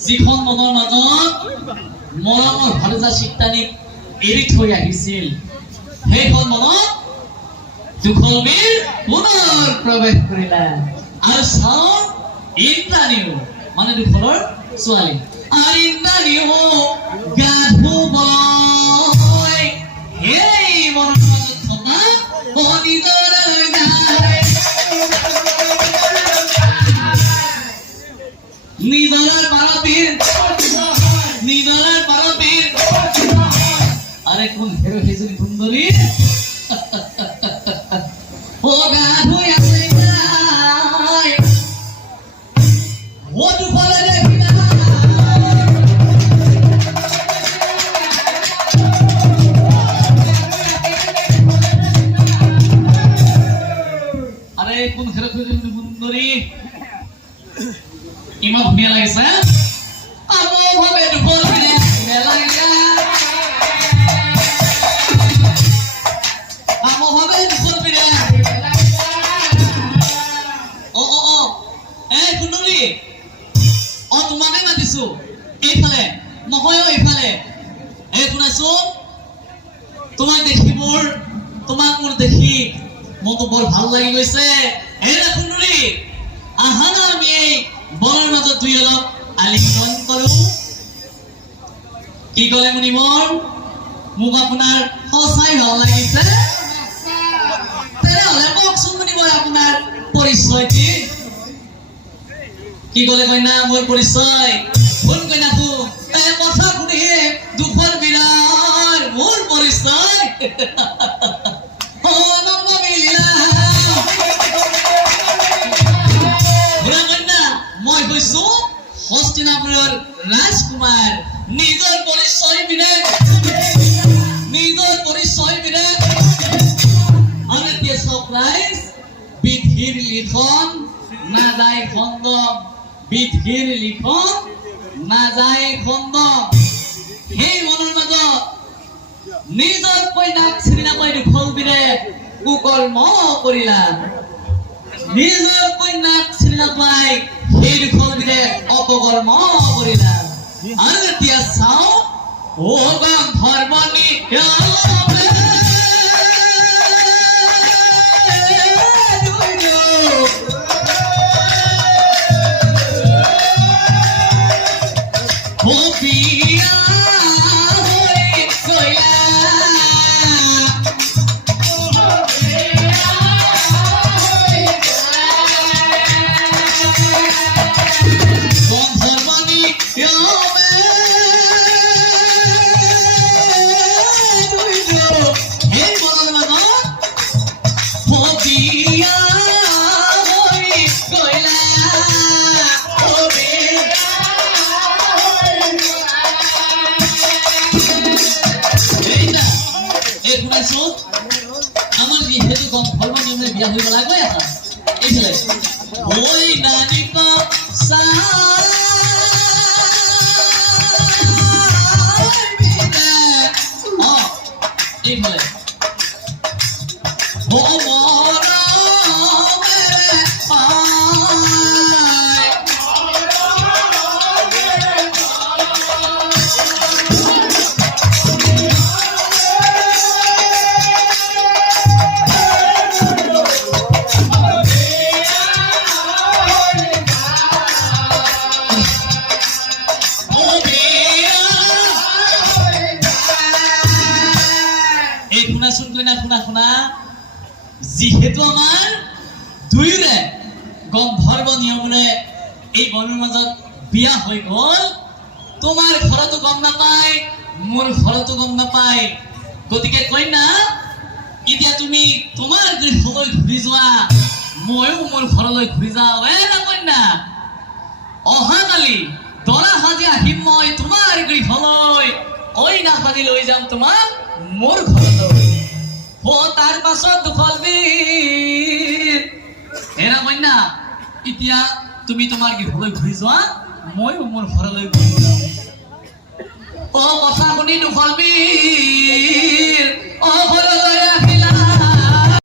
যিখন মনৰ মাজত মৰমৰ ভালজা চিত্তানিক এৰি থৈ আহিছিল সেইখন মনত দুখলবীৰ পুনৰ প্ৰৱেশ কৰিলা আৰু চাও ইন্দ্ৰাণীও মানে দুখলৰ ছোৱালী আৰু ইন্দ্ৰাণীও গা ধুবলৈ সেই মনৰ মাজত থকা নিজৰ নিজালার পারাপীর আরে কোন হেরো হেজুরি সুন্দরী ও গাধু আসে নাই ও দুফালে দেখি না আরে কোন হেরো হেজুরি সুন্দরী ইমান ধুনীয়া লাগিছে ভাবে দুপৰ পিনে এই কুন্দুলি তোমাকে মাতিছো এইফালে নহয় এইফালে এই শুনাচোন তোমাক দেখি মোৰ দেখি মোৰতো বৰ ভাল লাগি গৈছে এই কুন্দুলি আহা না আমি এই বনৰ মাজত দুই অলপ আলিঙ্গন কৰো কি কলে মুনিমৰ মোক আপোনাৰ সঁচাই ভাল লাগিছে তেনেহলে কওকচোন মুনিমৰ আপোনাৰ পৰিচয়টি কি কলে কইনা মোৰ পৰিচয় কোন কইনা কোন এই কথা শুনিহে দুখৰ বিৰাৰ মোৰ পৰিচয় হস্তিনাপুরের রাজকুমার নিজের পরিচয় বিনে আমি দিয়ে সারপ্রাইজ বিধির লিখন না যায় খন্দম বিধির লিখন না যায় খন্দম সেই মনের মাজত নিজের কইনাক চিনি নাপাই দুখল বিনে কুকর্ম করিলা নিজের কইনাক চিনি নাপাই সেই দুখল বিনে অপকর্ম করিলা আর এতিয়া চাও ও গন্ধর্বনী আমার যেহেতু গন্ধর্ব নিয়মে বিয়া হইব লাগবে এখন এইফালে ওই নানিক এইফালে যেহেতু আমার দুইরে গন্ধর্ব নিয়মে এই বনের মাজত বিয়া হয়ে গল তোমার ঘরতো গম নাপায় মোর ঘরতো গম নাপায় গতিকে কইনা এতিয়া তুমি তোমার গৃহলৈ ঘুরি যোৱা ময়ো মোৰ ঘৰলৈ ঘুৰি যাও না কইনা অহাকালি দৰা সাজি আহিম মই তোমাৰ গৃহলৈ সেইদিনাখনি লৈ যাম তোমাক মোৰ ঘৰলৈ তাৰ পাছত দুখলবীৰ হেৰা কন্যা এতিয়া তুমি তোমাৰ গৃহলৈ ঘূৰি যোৱা ময়ো মোৰ ঘৰলৈ ঘূৰি যাওঁ কথা শুনি দুখলবীৰ